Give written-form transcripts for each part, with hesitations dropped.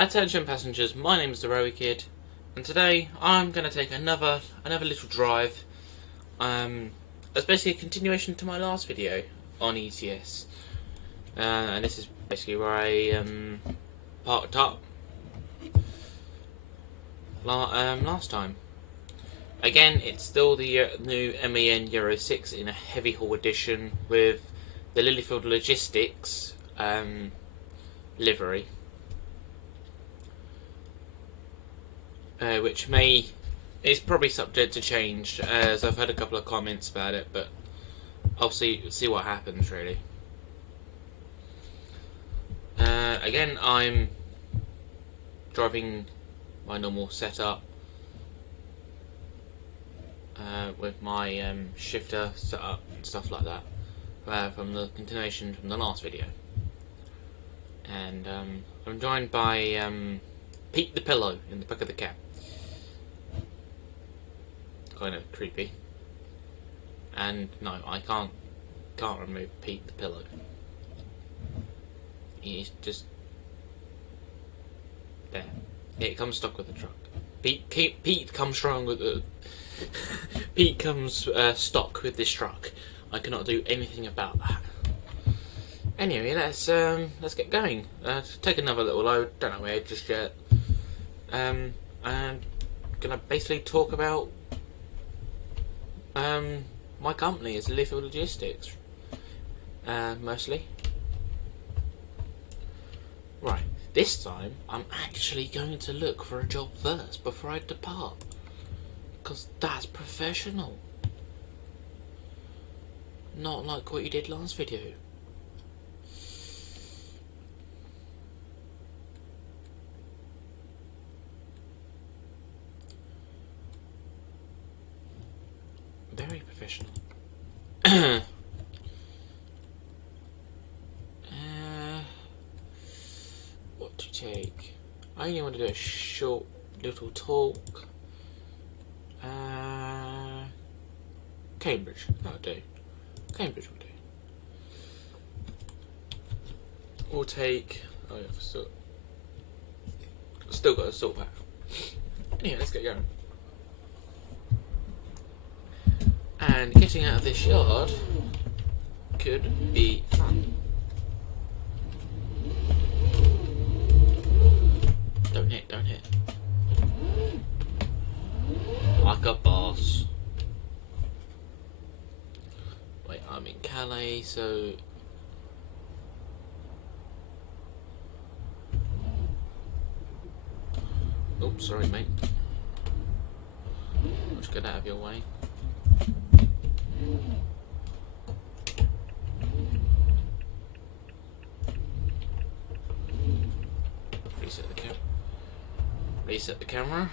Attention passengers, my name is the Rowie Kid, and today I'm going to take another little drive. It's basically a continuation to my last video on ETS, and this is basically where I parked up last time. Again, it's still the new MEN Euro 6 in a heavy haul edition with the Lillyfield Logistics livery. Which is probably subject to change, as I've had a couple of comments about it, but I'll see what happens really. Again, I'm driving my normal setup with my shifter setup and stuff like that from the continuation from the last video, and I'm joined by Pete the Pillow in the back of the cab. Kind of creepy. And no, I can't remove Pete the Pillow. He's just there. It comes stuck with the truck. Pete comes strong with the Pete comes stock with this truck. I cannot do anything about that. Anyway, let's get going. Take another little load. Don't know where just yet. I'm gonna basically talk about my company is Lillyfield Logistics, mostly. Right, this time I'm actually going to look for a job first before I depart, because that's professional. Not like what you did last video. Very professional. What to take? I only want to do a short little talk. Cambridge, that'll do. Cambridge will do. We'll take. Oh yeah, still got a salt pack. Anyway, let's get going. And getting out of this yard could be fun. Don't hit. Like a boss. Wait, I'm in Calais, so... Oops, sorry mate. I'll just get out of your way. Reset the camera.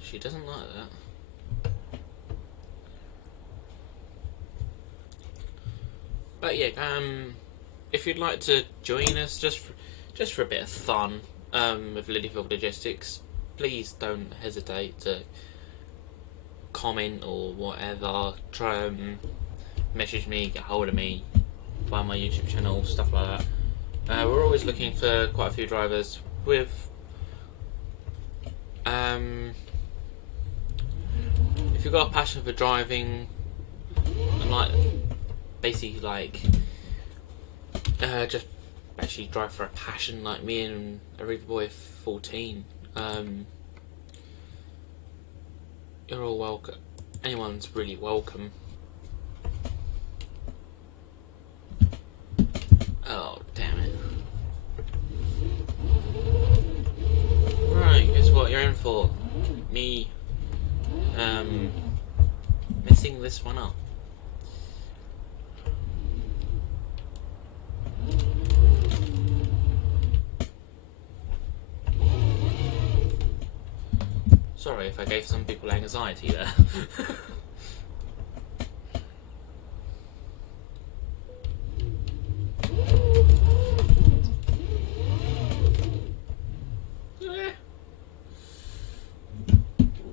She doesn't like that. But yeah, if you'd like to join us just for a bit of fun with Lillyfield Logistics, please don't hesitate to comment or whatever. Try and message me, get hold of me via my YouTube channel, stuff like that. We're always looking for quite a few drivers with if you've got a passion for driving and like basically like just actually drive for a passion like me and a River Boy 14, you're all welcome. Anyone's really welcome. Oh, damn it. Right, guess what you're in for? Me messing this one up. Sorry if I gave some people anxiety there.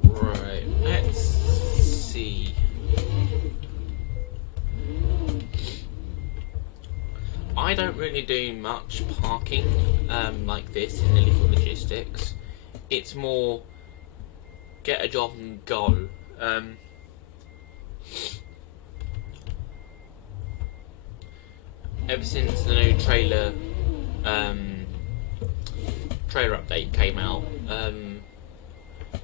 Right, let's see. I don't really do much parking like this in Lillyfield Logistics. It's more get a job and go. Ever since the new trailer update came out,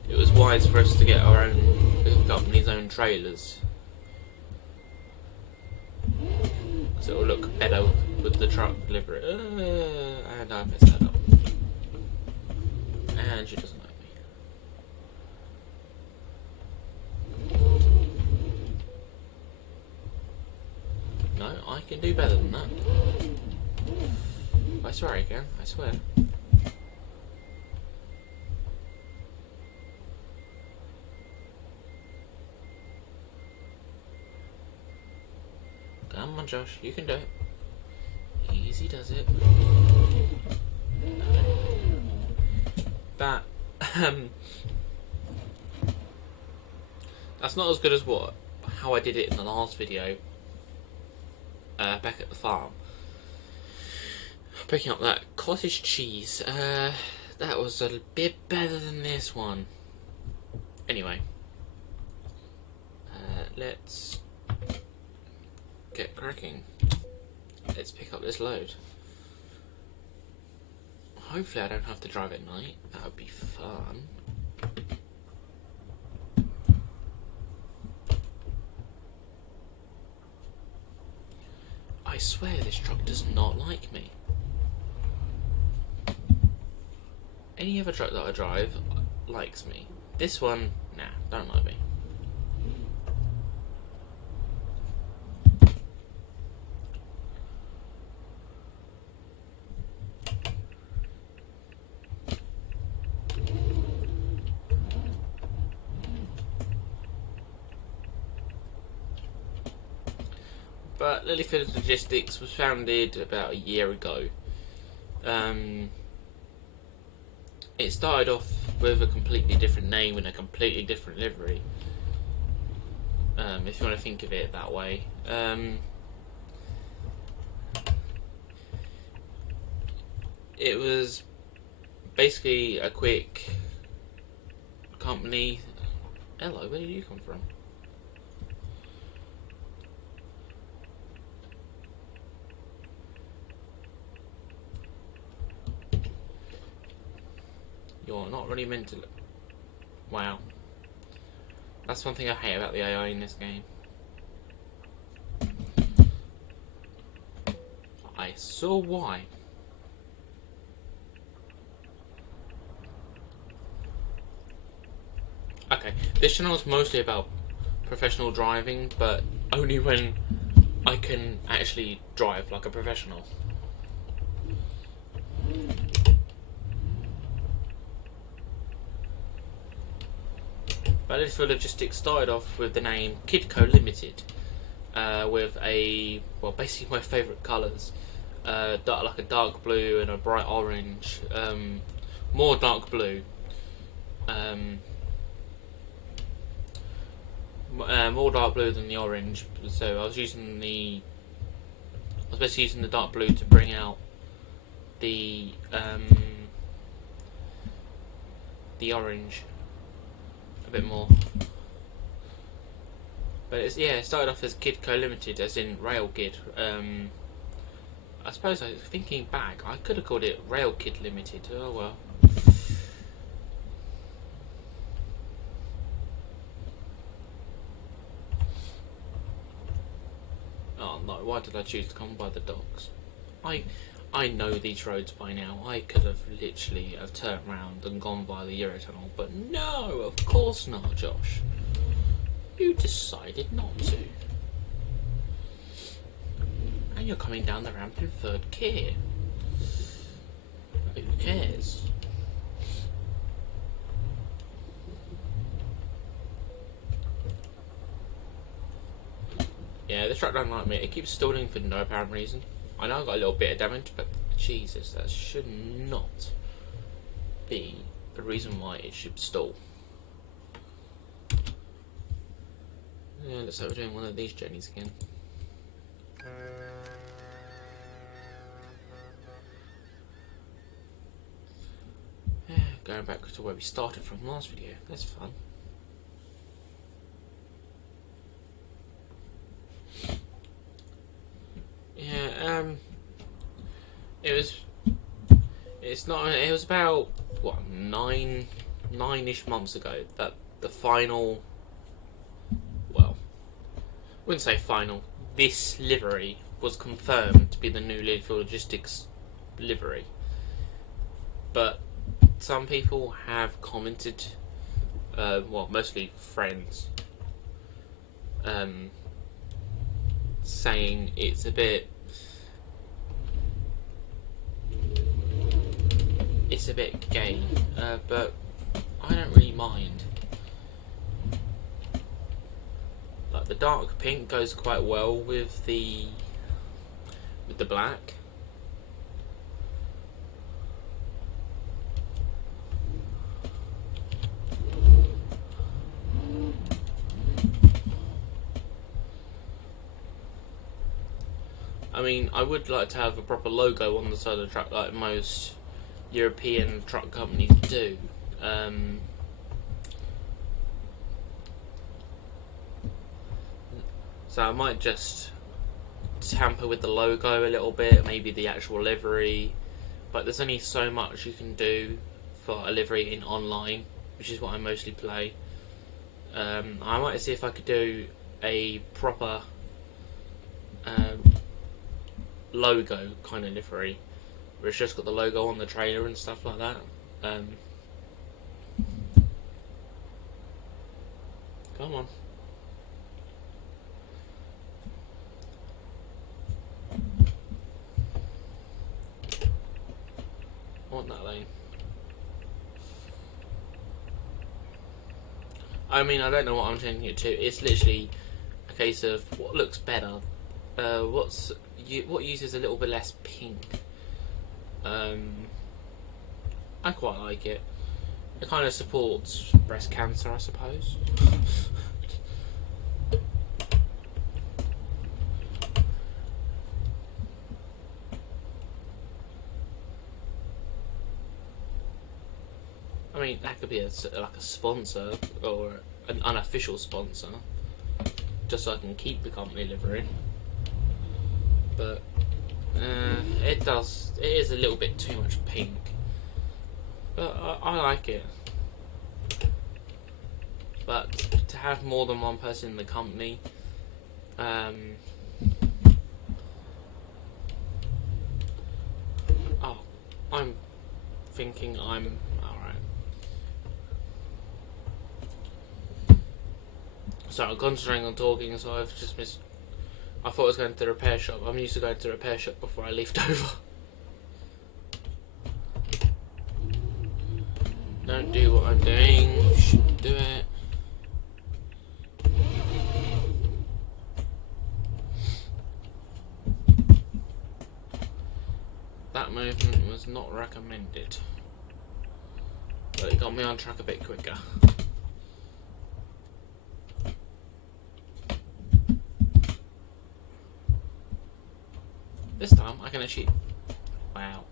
it was wise for us to get our own company's own trailers, so it'll look better with the truck delivery. And I messed that up. And she doesn't like me. No, I can do better than that. I swear I can, I swear. Come on, Josh, you can do it. Easy does it. That, that's not as good as how I did it in the last video. Back at the farm. Picking up that cottage cheese. That was a bit better than this one. Anyway. Let's get cracking. Let's pick up this load. Hopefully I don't have to drive at night. That would be fun. I swear this truck does not like me. Any other truck that I drive likes me. This one, nah, don't like me. But Lillyfield Logistics was founded about a year ago. It started off with a completely different name and a completely different livery. If you want to think of it that way. It was basically a quick company. Hello, where did you come from? You're not really meant to look. Wow. That's one thing I hate about the AI in this game. I saw why. Okay, this channel is mostly about professional driving, but only when I can actually drive like a professional. But Lillyfield Logistics started off with the name Kidco Limited, with basically my favourite colours, like a dark blue and a bright orange, more dark blue, more dark blue than the orange. So I was basically using the dark blue to bring out the orange a bit more. But it started off as Kidco Limited, as in Rail Kid. I suppose thinking back, I could have called it Rail Kid Limited. Oh well. Oh no! Why did I choose to come by the docks? I know these roads by now. I could have literally turned around and gone by the Eurotunnel, but no, of course not, Josh. You decided not to. And you're coming down the ramp in third gear. Who cares? Yeah, this truck don't like me. It keeps stalling for no apparent reason. I know I got a little bit of damage, but Jesus, that should not be the reason why it should stall. Yeah, looks like we're doing one of these journeys again. going back to where we started from last video. That's fun. Yeah, it was about, what, nine-ish months ago that the final, well, I wouldn't say final, this livery was confirmed to be the new Lillyfield Logistics livery. But some people have commented, mostly friends, saying it's a bit gay, but I don't really mind. Like, the dark pink goes quite well with the black. I mean, I would like to have a proper logo on the side of the truck like most European truck companies do. So I might just tamper with the logo a little bit, maybe the actual livery, but there's only so much you can do for a livery in online, which is what I mostly play. I might see if I could do a proper logo kind of livery, where it's just got the logo on the trailer and stuff like that. Come on. I want that lane. I mean, I don't know what I'm changing it to. It's literally a case of what looks better. What uses a little bit less pink. I quite like it. It kind of supports breast cancer, I suppose. I mean, that could be like a sponsor or an unofficial sponsor, just so I can keep the company livery. But it is a little bit too much pink, but I like it. But to have more than one person in the company, I'm thinking I'm alright. So I'm concentrating on talking, so I've just missed. I thought I was going to the repair shop. I'm used to going to the repair shop before I leafed over. Don't do what I'm doing. You shouldn't do it. That movement was not recommended, but it got me on track a bit quicker. This time I can actually, wow,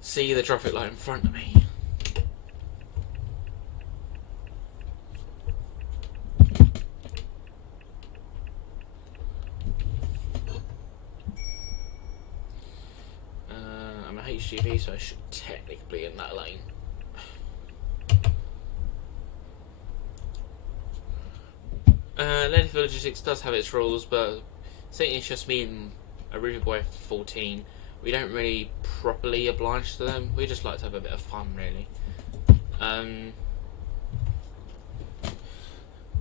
see the traffic light in front of me. I'm a HGV, so I should technically be in that lane. Lillyfield Logistics does have its rules, but saying it's just me and a Ruby Boy 14, we don't really properly oblige to them. We just like to have a bit of fun, really.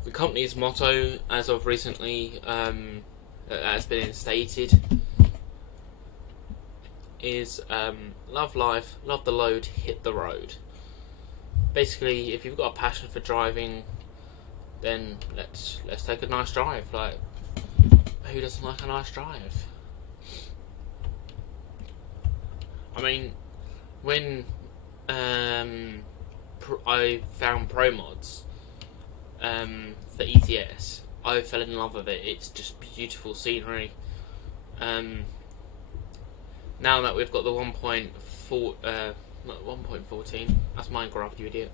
The company's motto, as of recently, that has been instated, is love life, love the load, hit the road. Basically, if you've got a passion for driving, then let's take a nice drive. Like, who doesn't like a nice drive? I mean, when I found Pro Mods for ETS, I fell in love with it. It's just beautiful scenery. Now that we've got the 1.4 Not 1.14. That's Minecraft, you idiot.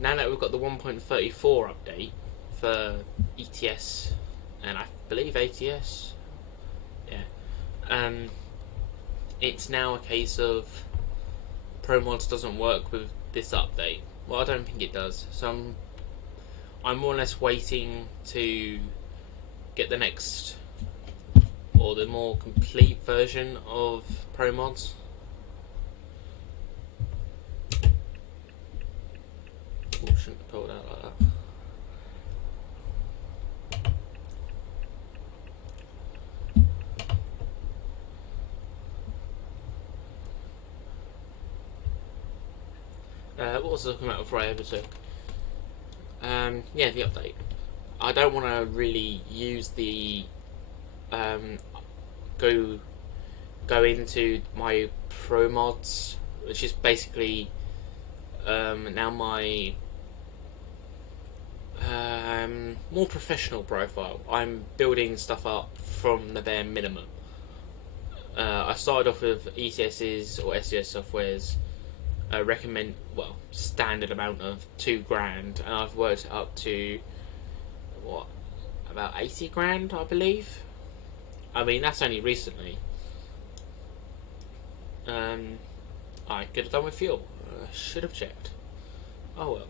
Now that we've got the 1.34 update for ETS and I believe ATS, yeah, it's now a case of ProMods doesn't work with this update. Well, I don't think it does. So I'm more or less waiting to get the next or the more complete version of ProMods. Oh, shouldn't have pulled out like that. What was I talking about before I overtook? Yeah, the update. I don't want to really use the go into my pro mods, which is basically now my more professional profile. I'm building stuff up from the bare minimum. I started off with ETS's or SES softwares. Recommend standard amount of £2,000, and I've worked it up to about 80 grand, I believe. I mean, that's only recently. I could have done with fuel. I should have checked. Oh well.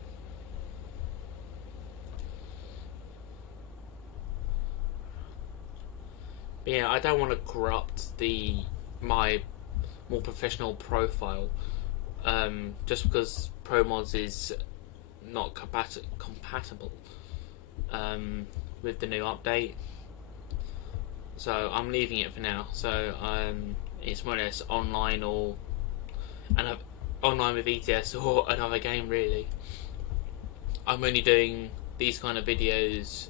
But yeah, I don't want to corrupt my more professional profile just because ProMods is not compatible with the new update. So I'm leaving it for now. So it's more or less online online with ETS or another game really. I'm only doing these kind of videos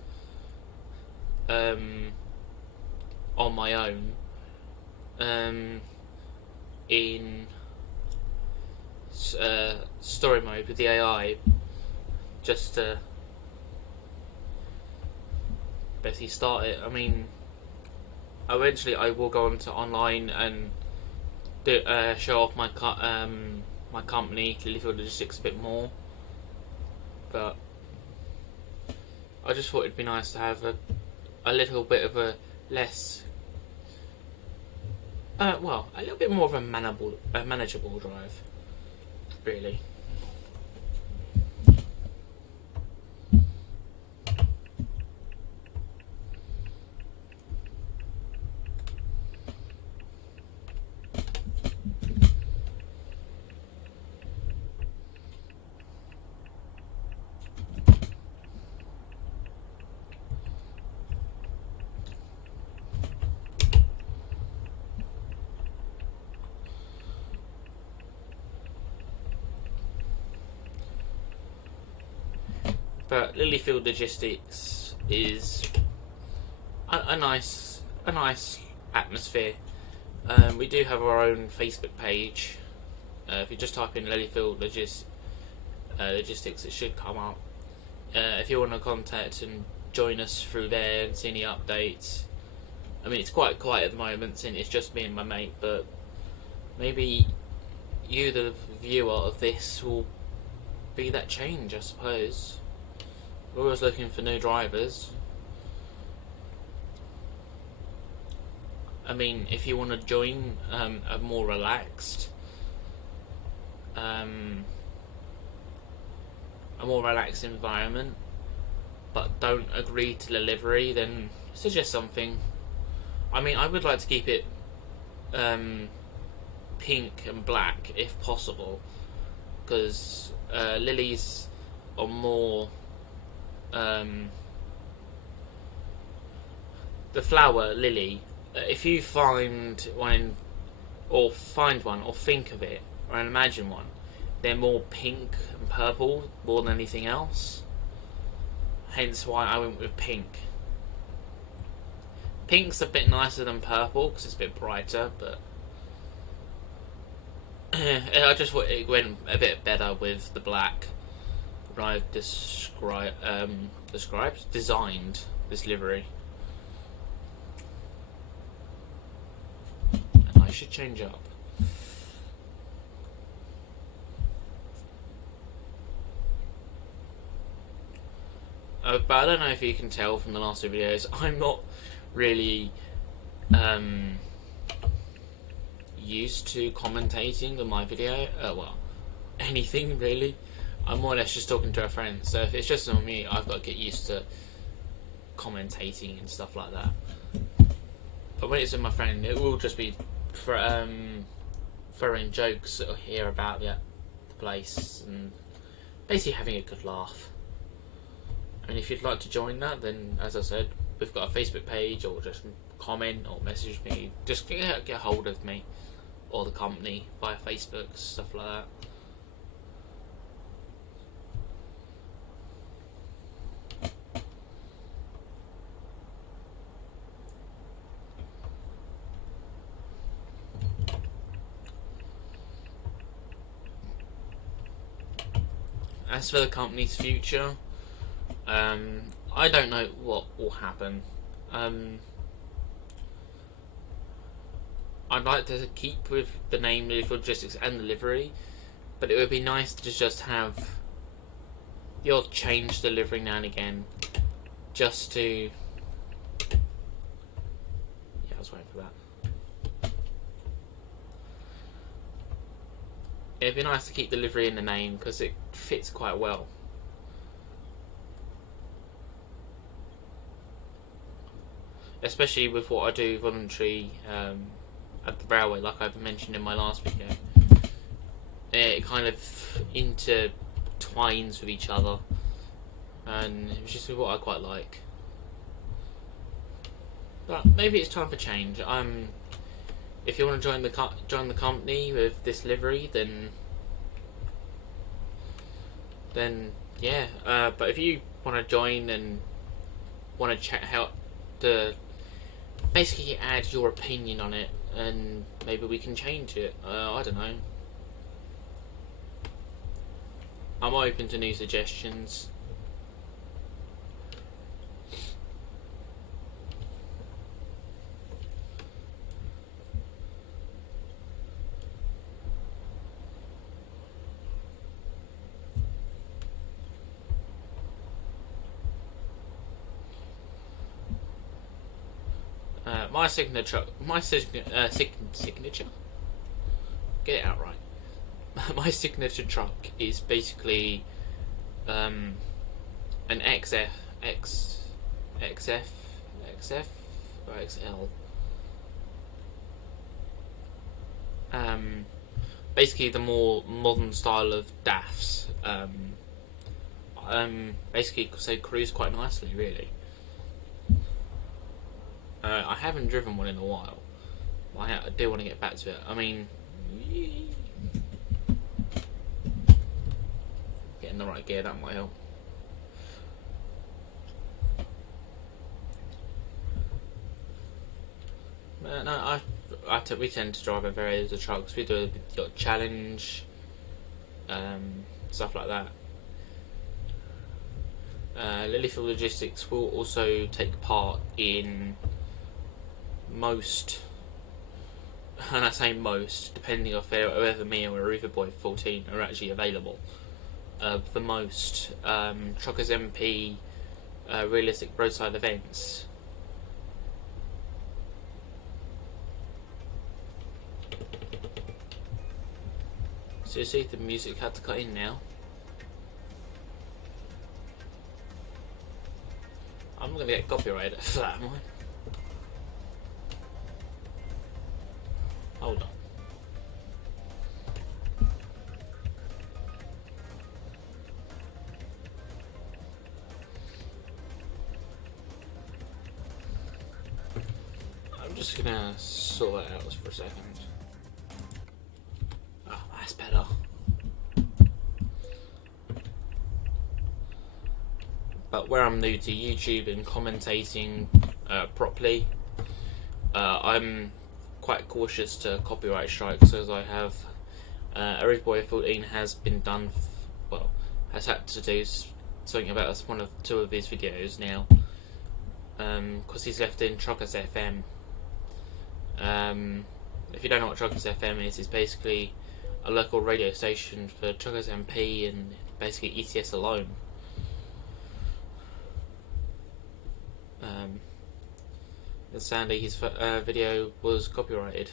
on my own in story mode with the AI, just to basically start it. I mean, eventually I will go on to online and show off my my company, Lillyfield Logistics, a bit more. But I just thought it'd be nice to have a little bit of a less, a little bit more of a manageable drive, really. But Lillyfield Logistics is a nice atmosphere. We do have our own Facebook page. If you just type in Lillyfield Logistics, it should come up. If you want to contact and join us through there and see any updates. I mean, it's quite quiet at the moment since it's just me and my mate, but maybe you, the viewer of this, will be that change, I suppose. We're always looking for new drivers. I mean, if you want to join a more relaxed environment, but don't agree to the livery, then suggest something. I mean, I would like to keep it pink and black if possible, because lilies are more the flower lily. If you find one or think of it or imagine one, they're more pink and purple more than anything else. Hence why I went with pink. Pink's a bit nicer than purple because it's a bit brighter, but I just thought it went a bit better with the black when I designed this livery. And I should change up. But I don't know if you can tell from the last two videos, I'm not really used to commentating on my video. Well, anything really. I'm more or less just talking to a friend. So if it's just on me, I've got to get used to commentating and stuff like that. But when it's with my friend, it will just be for throwing jokes here about the place and basically having a good laugh. And if you'd like to join that, then as I said, we've got a Facebook page, or just comment or message me. Just get hold of me or the company via Facebook, stuff like that. As for the company's future, I don't know what will happen. I'd like to keep with the name Lillyfield Logistics and the livery, but it would be nice to just have the odd change to the livery now and again, just to... Yeah, I was waiting for that. It'd be nice to keep the livery in the name because it fits quite well. Especially with what I do voluntary at the railway, like I've mentioned in my last video. It kind of intertwines with each other, and it's just what I quite like. But maybe it's time for change. If you want to join the company with this livery, then yeah. But if you want to join and want to check out to basically add your opinion on it, and maybe we can change it. I don't know. I'm open to new suggestions. My signature. Get it out right. My signature truck is basically an XF or XL. Basically the more modern style of DAFs. Basically, because they cruise quite nicely, really. I haven't driven one in a while. I do want to get back to it. I mean, getting the right gear, that might help. No, we tend to drive a variety of trucks. We do a challenge, stuff like that. Lillyfield Logistics will also take part in most, and I say most, depending on whether me or Aruba Boy 14 are actually available. The most Truckers MP realistic roadside events. So you see, the music had to cut in now. I'm not going to get copyrighted for that, am I? Hold on. I'm just going to sort that out for a second. Oh, that's better. But where I'm new to YouTube and commentating properly, I'm quite cautious to copyright strikes, as I have Aruba Boy 14 has been done, has had to do something about us two of his videos now, because he's left in Truckers FM. if you don't know what Truckers FM is, it's basically a local radio station for Truckers MP and basically ETS alone. And sadly, his video was copyrighted,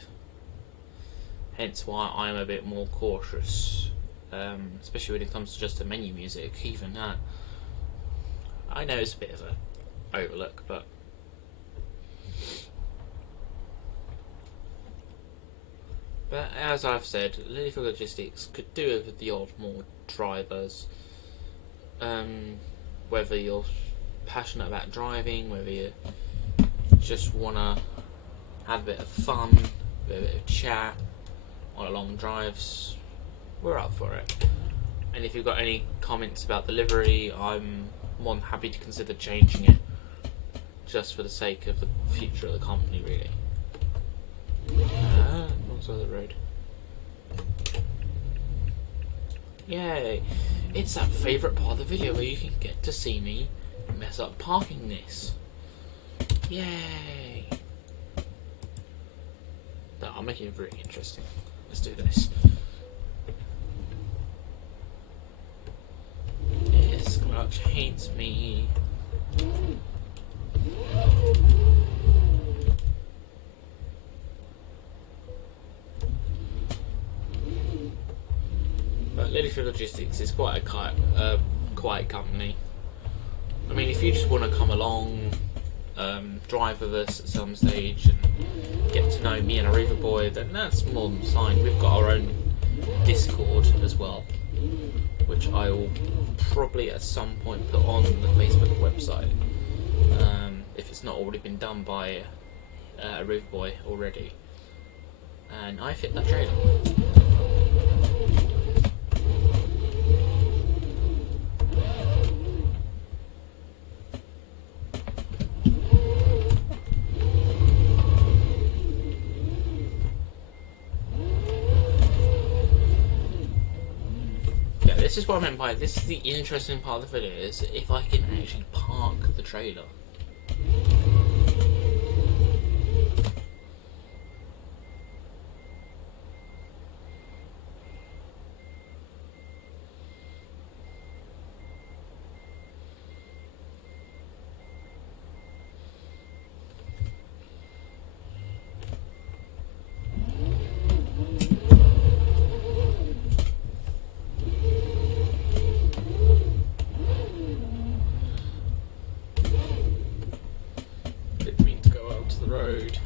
hence why I'm a bit more cautious, especially when it comes to just the menu music. Even that, I know it's a bit of a overlook, but as I've said, Lillyfield Logistics could do with the odd more drivers. Whether you're passionate about driving, whether you just want to have a bit of fun, a bit of chat on long drives, we're up for it. And if you've got any comments about the livery, I'm more than happy to consider changing it, just for the sake of the future of the company, really. Wrong side of the road. Yay! It's that favourite part of the video where you can get to see me mess up parking this. Yay! No, I'll make it really interesting. Let's do this. This clutch hates me. But Lillyfield Logistics is quite a quiet company. I mean, if you just want to come along, drive with us at some stage and get to know me and Arriva Boy, then that's more than fine. We've got our own Discord as well, which I will probably at some point put on the Facebook website, if it's not already been done by Arriva Boy already. And I fit that trailer. This is what I meant by this is the interesting part of the video, is if I can actually park the trailer. Road.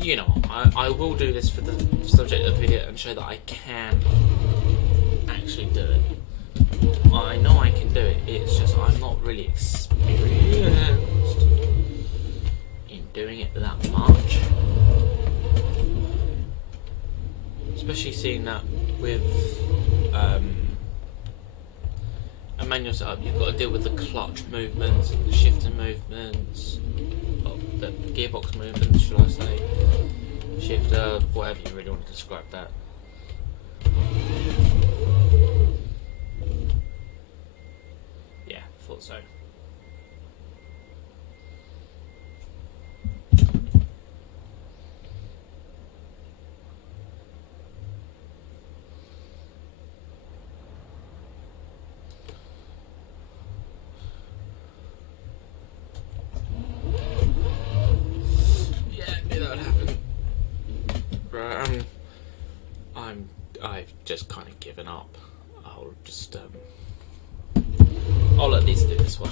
You know, I will do this for the subject of the video and show that I can actually do it. I know I can do it, it's just I'm not really experienced in doing it that much. Especially seeing that with a manual setup, you've got to deal with the clutch movements, the shifting movements, well, the gearbox movements, should I say, shifter, whatever you really want to describe that. Yeah, thought so. I've just kind of given up. I'll at least do this one.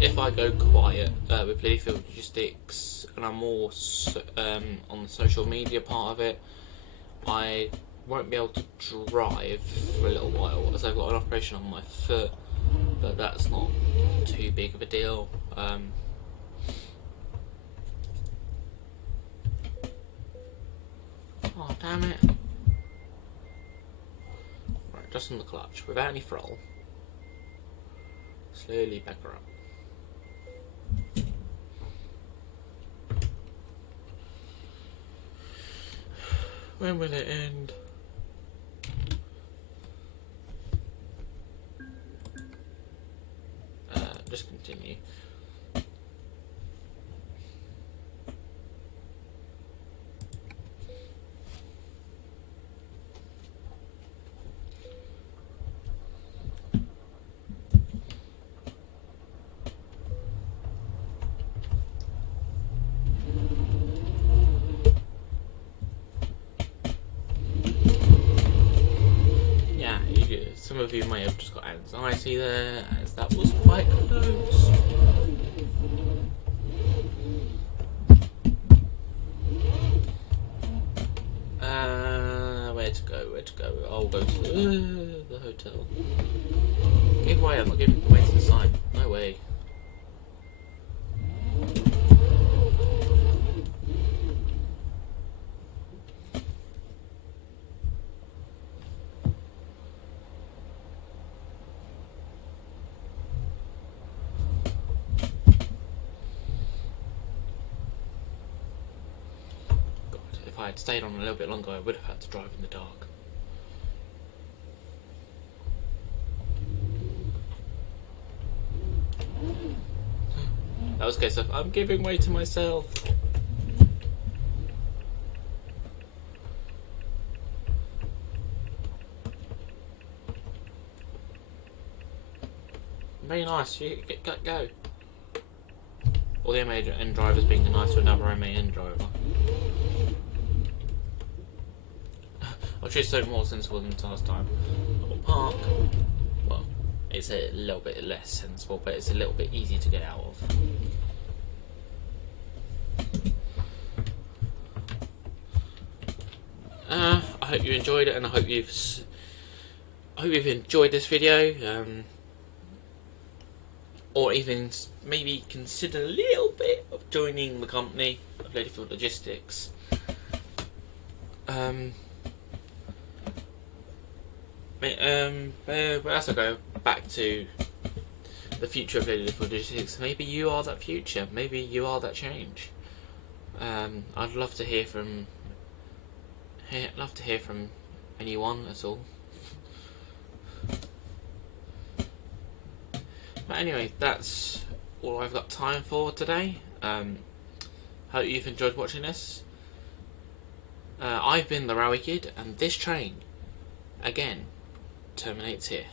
If I go quiet with Lillyfield Logistics and I'm more on the social media part of it, I won't be able to drive for a little while as I've got an operation on my foot, but that's not too big of a deal. Oh, damn it. Right, just on the clutch, without any throttle. Slowly back her up. When will it end? Just continue. Some of you may have just got anxiety there, as that was quite close. Where to go? Where to go? I'll go to the hotel. Give way! I'm not giving away to the sign. No way. If I had stayed on a little bit longer, I would have had to drive in the dark. That was a case of, I'm giving way to myself. Very nice, you go. Or the MAN driver's being nice to another MAN driver. I'll choose something more sensible than last time. I'll park. Well, it's a little bit less sensible, but it's a little bit easier to get out of. I hope you enjoyed it, and I hope you've enjoyed this video. Or even maybe consider a little bit of joining the company of Lillyfield Logistics. But as I go back to the future of Lillyfield Logistics, maybe you are that future. Maybe you are that change. I'd love to hear from anyone at all. But anyway, that's all I've got time for today. Hope you've enjoyed watching this. I've been the Rowie Kid, and this train, again, terminates here.